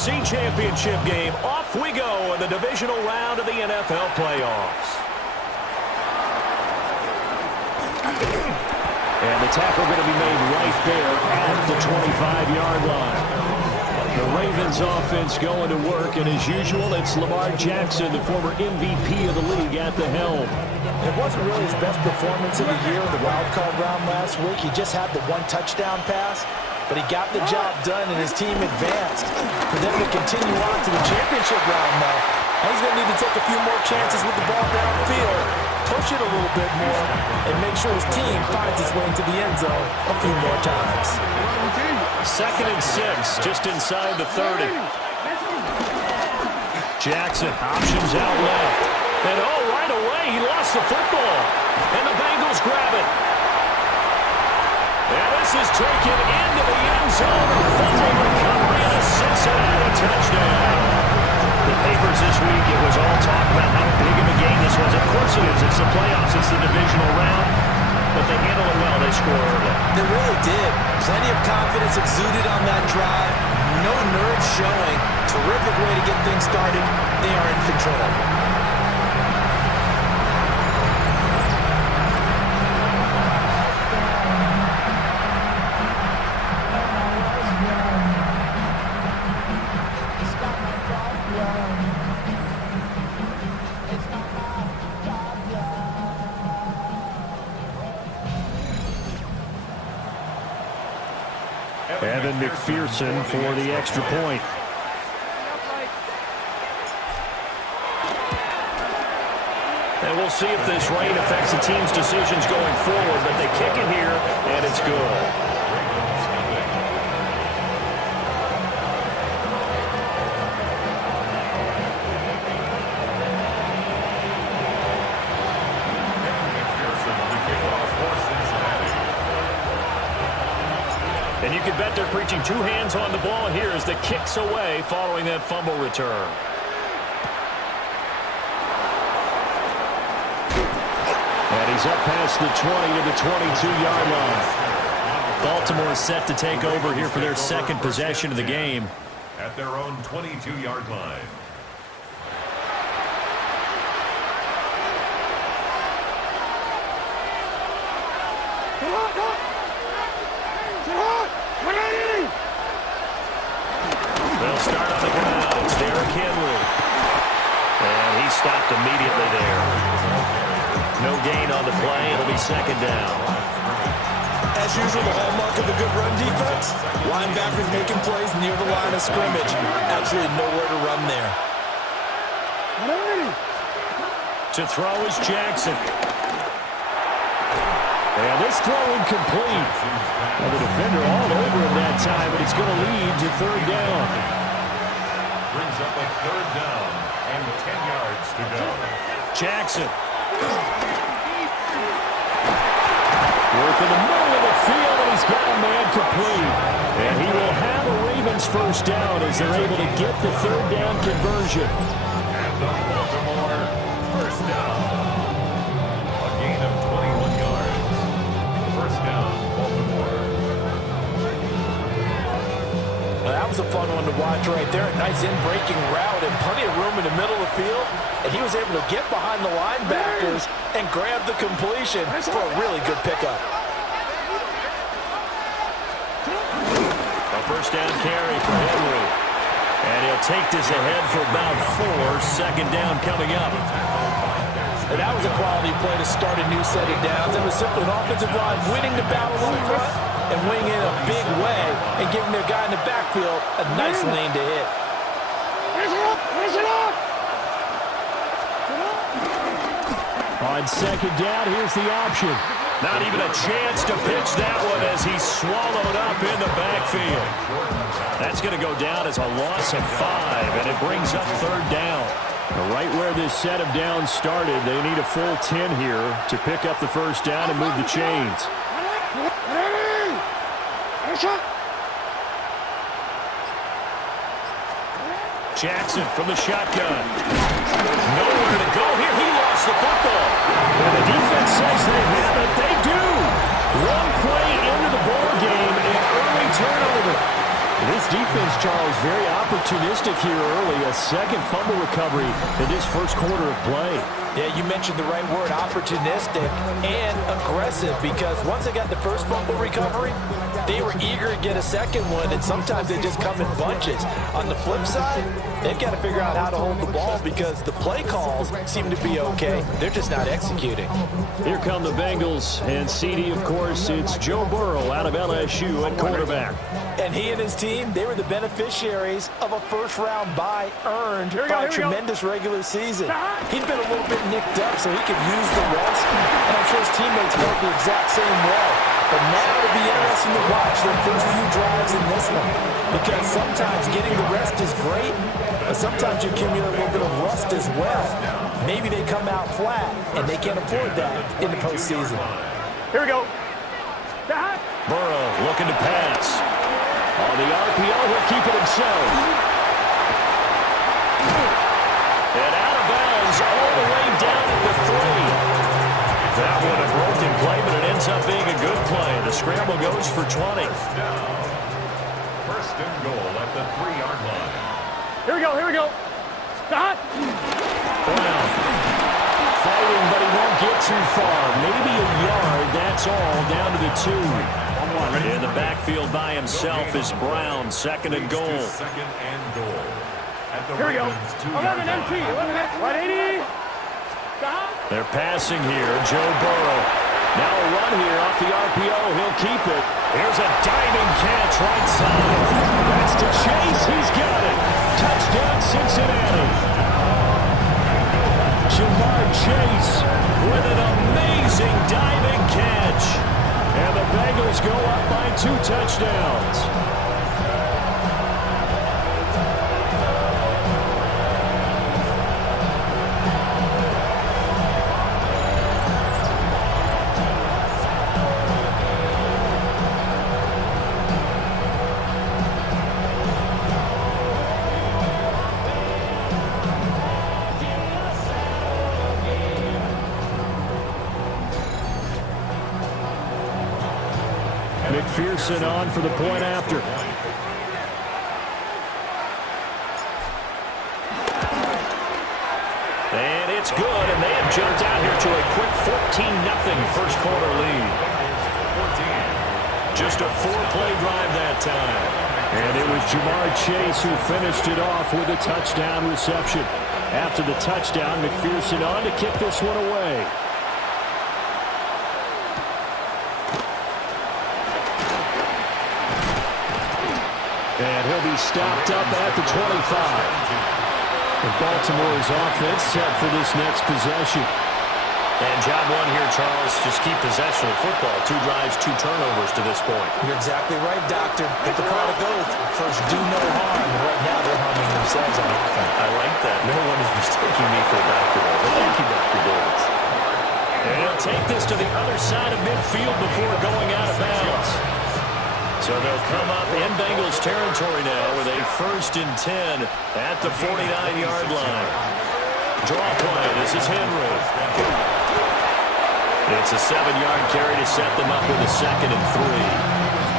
AFC Championship game. Off we go in the divisional round of the NFL playoffs. And the tackle going to be made right there at the 25-yard line. The Ravens offense going to work, and as usual, it's Lamar Jackson, the former MVP of the league, at the helm. It wasn't really his best performance of the year in the wild card round last week. He just had the one touchdown pass, but he got the job done and his team advanced. For them to continue on to the championship round now, he's going to need to take a few more chances with the ball downfield, push it a little bit more, and make sure his team finds its way into the end zone a few more times. 2nd and 6, just inside the 30. Jackson options out left. And right away, he lost the football. And the Bengals grab it. And this is taken into the end zone. A fumble recovery and a Cincinnati touchdown. The papers this week, it was all talk about how big of a game this was. Of course it is. It's the playoffs. It's the divisional round. But they handled it well. They scored early. They really did. Plenty of confidence exuded on that drive. No nerves showing. Terrific way to get things started. They are in control. Evan McPherson for the extra point. And we'll see if this rain affects the team's decisions going forward, but they kick it here, and it's good. And you can bet they're preaching two hands on the ball here as the kick's away following that fumble return. And he's up past the 20 to the 22-yard line. Baltimore is set to take over here for their second possession of the game. At their own 22-yard line. They'll start on the ground. It's Derrick Henry. And he stopped immediately there. No gain on the play. It'll be second down. As usual, the hallmark of a good run defense, linebackers making plays near the line of scrimmage. Absolutely nowhere to run there. To throw is Jackson. And this throw incomplete. Well, the defender all over him that time, but it's going to lead to third down. Brings up a third down and 10 yards to go. Jackson. Work in the middle of the field, and he's got a man complete. And he will have a Ravens first down as they're able to get the third down conversion. And the Baltimore first down. A gain of 21 yards. First down, Baltimore. Well, that was a fun one to watch right there. A nice in-breaking route and plenty of room in the middle of the field. And he was able to get behind the linebackers and grab the completion for a really good pickup. A first down carry for Henry. And he'll take this ahead for about 4. Second down coming up. And that was a quality play to start a new set of downs. It was simply an offensive line winning the battle in front and winning in a big way and giving their guy in the backfield a nice lane to hit. On second down, here's the option. Not even a chance to pitch that one as he's swallowed up in the backfield. That's going to go down as a loss of 5, and it brings up third down. Right where this set of downs started, they need a full 10 here to pick up the first down and move the chains. Jackson from the shotgun. Nowhere to go here. He lost the football. And the defense says they have it. They do. One play into the ball game, an early turnover. This defense, Charles, very opportunistic optimistic here early. A second fumble recovery in this first quarter of play. Yeah, you mentioned the right word, opportunistic and aggressive, because once they got the first fumble recovery, they were eager to get a second one, and sometimes they just come in bunches. On the flip side, they've got to figure out how to hold the ball because the play calls seem to be okay. They're just not executing. Here come the Bengals, and CD, of course, it's Joe Burrow out of LSU at quarterback. And he and his team, they were the beneficiaries of a first-round bye earned by a tremendous regular season. He'd been a little bit nicked up, so he could use the rest, and I'm sure his teammates felt the exact same way. But now it'll be interesting to watch their first few drives in this one, because sometimes getting the rest is great, but sometimes you accumulate a little bit of rust as well. Maybe they come out flat, and they can't afford that in the postseason. Here we go. Burrow looking to pass. On the RPO, he'll keep it himself. And out of bounds all the way down at the 3. That one a broken play, but it ends up being a good play. The scramble goes for 20. First and goal at the 3-yard line. Here we go, here we go. Brown fighting, but he won't get too far. Maybe a yard, that's all, down to the 2. In the backfield by himself is Brown, second and goal. Second and goal. At the Here we go. 11 Ravens' 2-yard MT, 11 line. 180. They're passing here, Joe Burrow. Now a run here off the RPO, he'll keep it. Here's a diving catch right side. That's to Chase, he's got it. Touchdown Cincinnati. Jamar Chase with an amazing diving catch. And the Bengals go up by 2 touchdowns. McPherson on for the point after. And it's good, and they have jumped out here to a quick 14-0 first quarter lead. Just a 4-play drive that time. And it was Jamar Chase who finished it off with a touchdown reception. After the touchdown, McPherson on to kick this one away. And he'll be stopped up at the 25. And Baltimore's offense set for this next possession. And job one here, Charles, just keep possession of football. 2 drives, 2 turnovers to this point. You're exactly right, Doctor. Hit the product oath. First, do no harm. And right now, they're harming themselves on offense. I like that. No one is mistaking me for a doctor. But thank you, Dr. Davis. And he'll take this to the other side of midfield before going out of bounds. So they'll come up in Bengals territory now with a 1st and 10 at the 49-yard line. Draw play. This is Henry. It's a 7-yard carry to set them up with a 2nd and 3.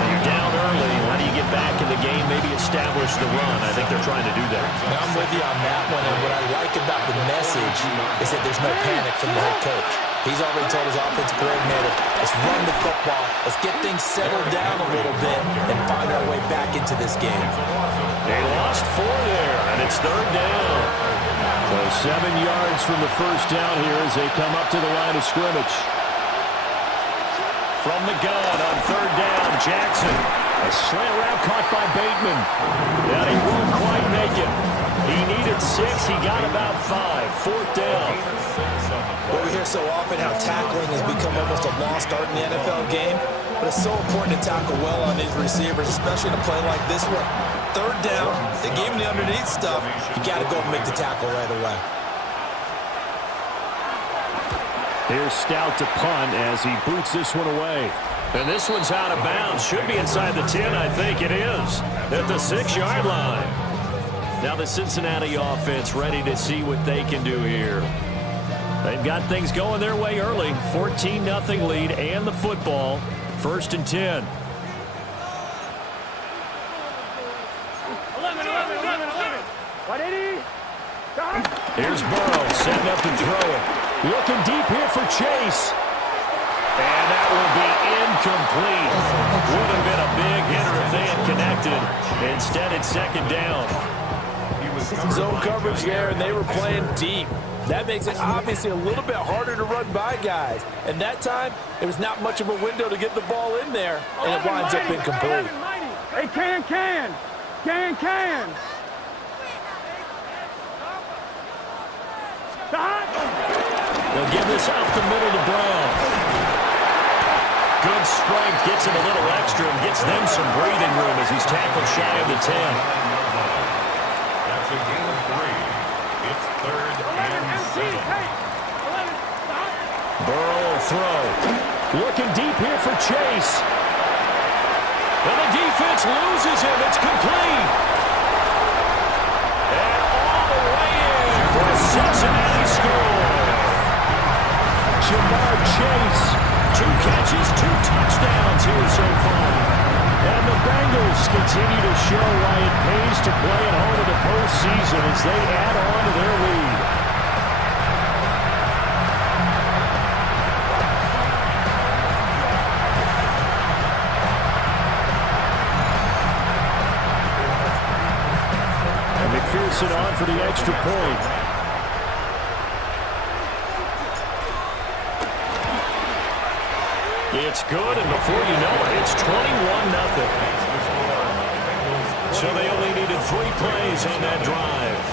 When you're down early, how do you get back in the game, maybe establish the run? I think they're trying to do that. Now, I'm with you on that one, and what I like about the message is that there's no panic from the head coach. He's already told his offensive coordinator, let's run the football, let's get things settled down a little bit, and find our way back into this game. They lost 4 there, and it's 3rd down. So 7 yards from the first down here as they come up to the line of scrimmage. From the gun on 3rd down, Jackson. A slant route caught by Bateman. And he won't quite make it. He needed 6. He got about 5. 4th down. Well, we hear so often how tackling has become almost a lost art in the NFL game, but it's so important to tackle well on these receivers, especially in a play like this one. 3rd down, they gave him the underneath stuff. You got to go and make the tackle right away. Here's Stout to punt as he boots this one away. And this one's out of bounds. Should be inside the 10, I think it is. At the 6-yard line. Now the Cincinnati offense ready to see what they can do here. They've got things going their way early. 14-0 lead and the football. 1st and 10. 11. Here's Burrow setting up to throw it. Looking deep here for Chase. And that will be incomplete. Would have been a big hitter if they had connected. Instead, it's second down. Zone coverage there, and they were playing deep. That makes it obviously a little bit harder to run by guys. And that time, there was not much of a window to get the ball in there, and it winds up incomplete. Hey, can. They'll give this up the middle to Brown. Good strength, gets him a little extra and gets them some breathing room as he's tackled shy of the 10. That's a gain of 3. It's 3rd and 7. Burrow will throw. Looking deep here for Chase. And the defense loses him. It's complete. And all the way in for a Cincinnati score. Jamar Chase, 2 catches, 2 touchdowns here so far. And the Bengals continue to show why it pays to play at home in the postseason as they add on to their lead. And McPherson on for the extra point. It's good, and before you know it, it's 21-0. So they only needed 3 plays on that drive.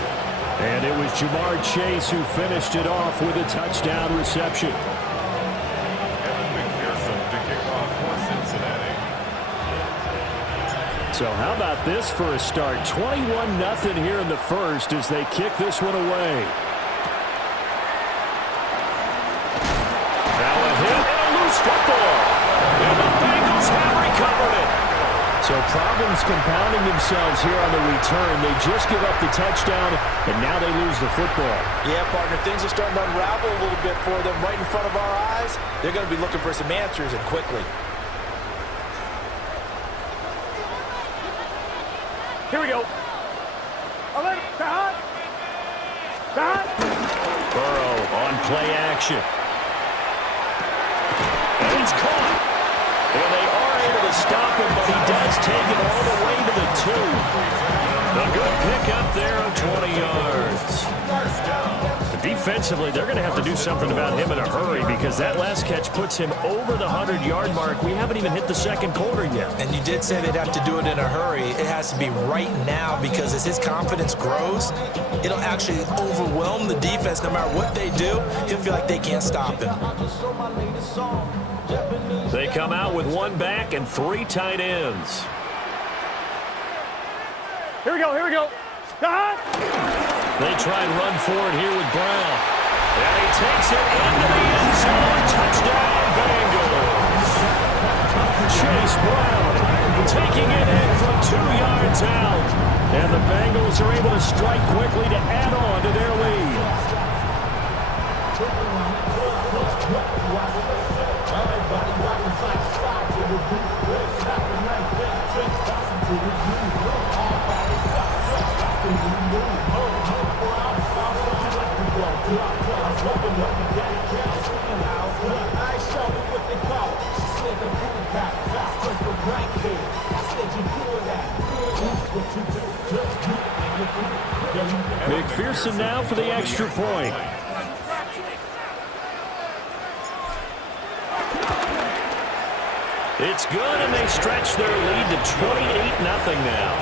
And it was Jamar Chase who finished it off with a touchdown reception. Evan McPherson to kick off for Cincinnati. So how about this for a start? 21-0 here in the first as they kick this one away. Now a hit and a loose football. And the Bengals have recovered it. So problems compounding themselves here on the return. They just give up the touchdown, and now they lose the football. Yeah, partner, things are starting to unravel a little bit for them right in front of our eyes. They're going to be looking for some answers, and quickly. Here we go. Burrow on play action. And it's caught. And they are able to stop him, but he does take it all the way to the 2. A good pickup there of 20 yards. Defensively, they're going to have to do something about him in a hurry because that last catch puts him over the 100-yard mark. We haven't even hit the second quarter yet. And you did say they'd have to do it in a hurry. It has to be right now because as his confidence grows, it'll actually overwhelm the defense. No matter what they do, he'll feel like they can't stop him. They come out with 1 back and 3 tight ends. Here we go. They try and run forward here with Brown. And he takes it into the end zone. Touchdown, Bengals. Chase Brown taking it in from 2 yards out. And the Bengals are able to strike quickly to add on to their lead. McPherson now for the extra point. It's good, and they stretch their lead to 28-0 now.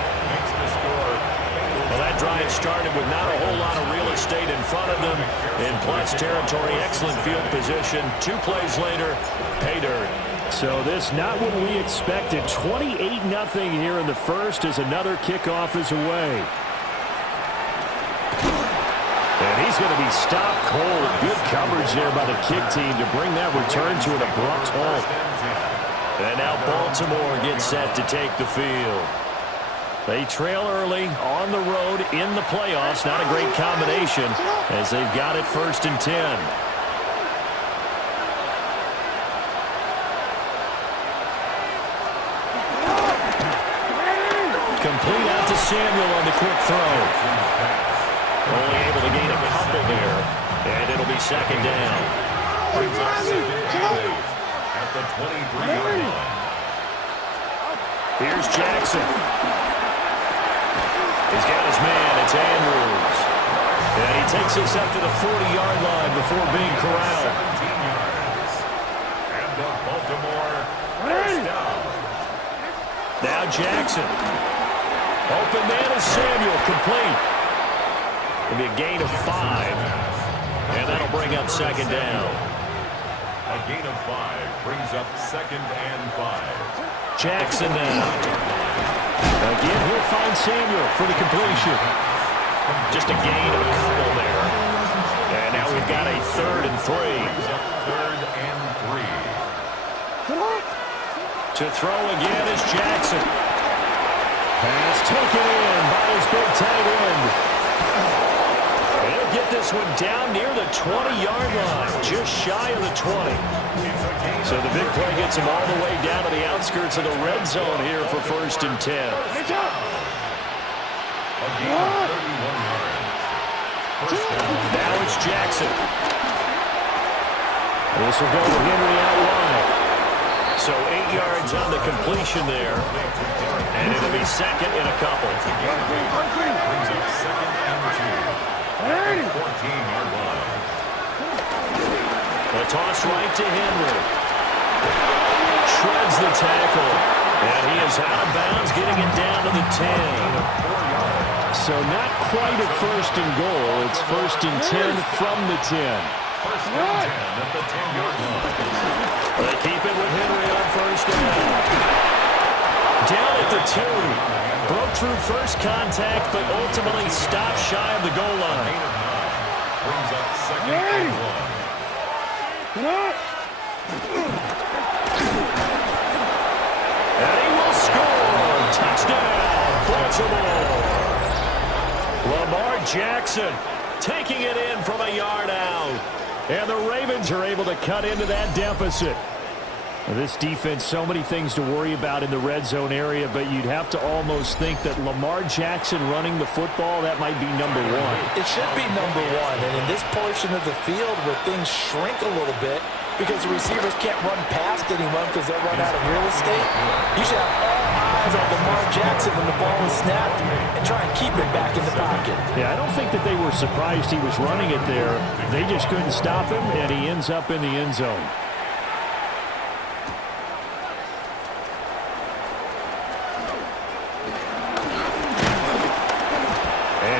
Well, that drive started with not a whole lot of real estate in front of them. In plus territory, excellent field position. 2 plays later, pay dirt. So this not what we expected. 28-0 here in the first as another kickoff is away. And he's going to be stopped cold. Good coverage there by the kick team to bring that return to an abrupt halt. And now Baltimore gets set to take the field. They trail early on the road in the playoffs. Not a great combination as they've got it 1st and 10. Complete out to Samuel on the quick throw. Only able to gain a couple there, and it'll be second down. Brings up second and 8 at the 23-yard line. Here's Jackson. He's got his man. It's Andrews. And he takes us up to the 40-yard line before being corralled. 17 yards. And the Baltimore first down. Now Jackson. Open man is Samuel. Complete. It'll be a gain of 5. And that'll bring up second down. A gain of 5 brings up second and 5. Jackson now. Again, he'll find Samuel for the completion. Just a gain of a couple there. And now we've got a 3rd and 3. Third and 3. To throw again is Jackson. Pass taken in by his big tight end. He'll get this one down near the 20-yard line, just shy of the 20. So the big play gets him all the way down to the outskirts of the red zone here for 1st and 10. Now it's Jackson. This will go to Henry out wide. So 8 yards on the completion there. And it'll be second and a couple. Brings up second and 2. 14-yard line. A toss right to Henry. Shreds the tackle. And he is out of bounds, getting it down to the 10. So not quite a 1st and goal. It's 1st and 10 from the 10. 1st and 10 at the 10-yard line. They keep it with Henry on 1st down. Down at the 2. Broke through first contact, but ultimately stopped shy of the goal line. Brings up second and 1. And he will score. Touchdown, Baltimore. Lamar Jackson taking it in from a yard out. And the Ravens are able to cut into that deficit. This defense, so many things to worry about in the red zone area, but you'd have to almost think that Lamar Jackson running the football, that might be number 1. It should be number 1, and in this portion of the field where things shrink a little bit because the receivers can't run past anyone because they'll run out of real estate, you should have all eyes on Lamar Jackson when the ball is snapped and try and keep it back in the pocket. Yeah, I don't think that they were surprised he was running it there. They just couldn't stop him, and he ends up in the end zone.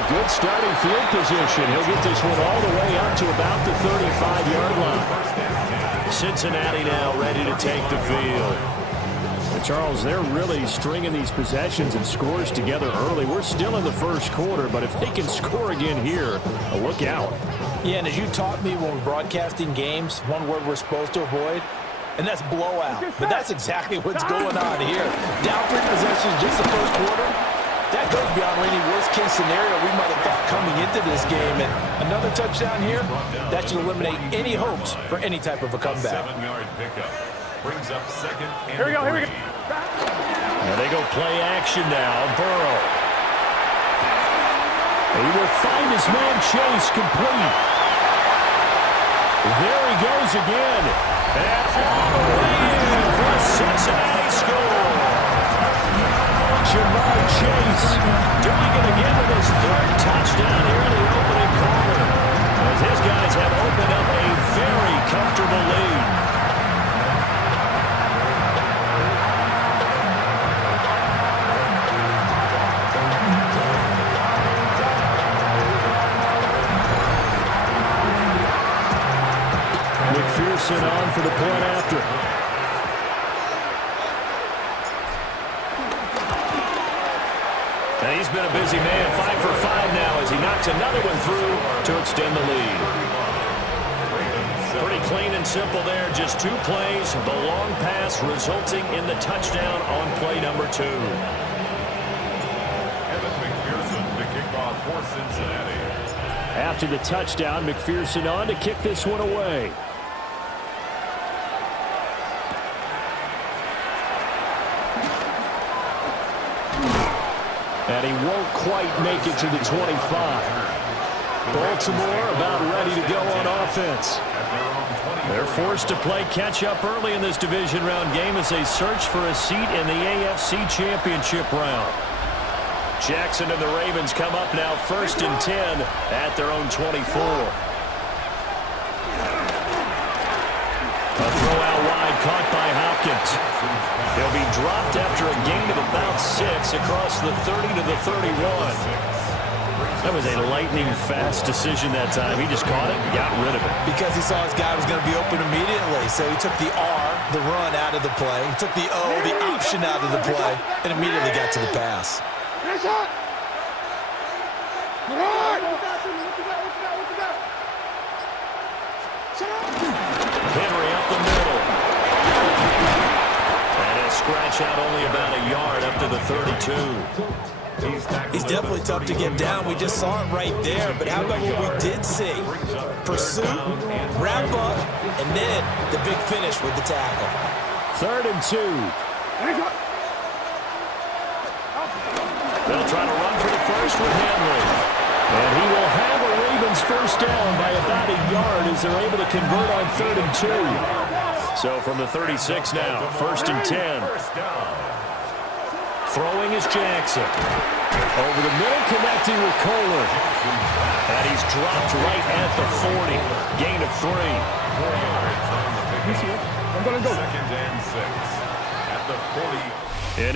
Good starting field position. He'll get this one all the way up to about the 35-yard line. Cincinnati now ready to take the field. And Charles, they're really stringing these possessions and scores together early. We're still in the first quarter, but if they can score again here, look out. Yeah, and as you taught me when we're broadcasting games, one word we're supposed to avoid, and that's blowout. But that's exactly what's going on here. Down 3 possessions just the first quarter. That goes beyond any worst-case scenario we might have thought coming into this game. And another touchdown here, that should eliminate any hopes for any type of a comeback. 7-yard pickup. Brings up second and 3. Here we go, here we go. Now they go play action now. Burrow. He will find his man Chase complete. There he goes again. And all the way in for a Cincinnati score. Jamar Chase doing it again with his 3rd touchdown here in the opening quarter. As his guys have opened up a very comfortable lead. McPherson on for the point after. And he's been a busy man, 5 for 5 now as he knocks another one through to extend the lead. Pretty clean and simple there, just 2 plays, the long pass resulting in the touchdown on play number 2. Evan McPherson to kick off for Cincinnati. After the touchdown, McPherson on to kick this one away. And he won't quite make it to the 25. Baltimore about ready to go on offense. They're forced to play catch-up early in this division round game as they search for a seat in the AFC Championship round. Jackson and the Ravens come up now 1st and 10 at their own 24. A throw out wide caught by Hopkins. He'll be dropped after a gain of about 6 across the 30 to the 31. That was a lightning-fast decision that time. He just caught it and got rid of it. Because he saw his guy was going to be open immediately. So he took the R, the run, out of the play. He took the O, the option, out of the play, and immediately got to the pass. Henry up the middle. And a scratch out only about a yard up to the 32. He's definitely tough to get down. We just saw it right there. But how about what we did see? Pursuit, wrap up, and then the big finish with the tackle. 3rd and 2. They'll try to run for the first with Henry. And he will have a Ravens first down by about a yard as they're able to convert on 3rd and 2. So from the 36 now, 1st and 10. Throwing is Jackson. Over the middle, connecting with Kohler. And he's dropped right at the 40. Gain of 3. 4 yards on the pickup. I'm going to go. 2nd and 6 at the 40. It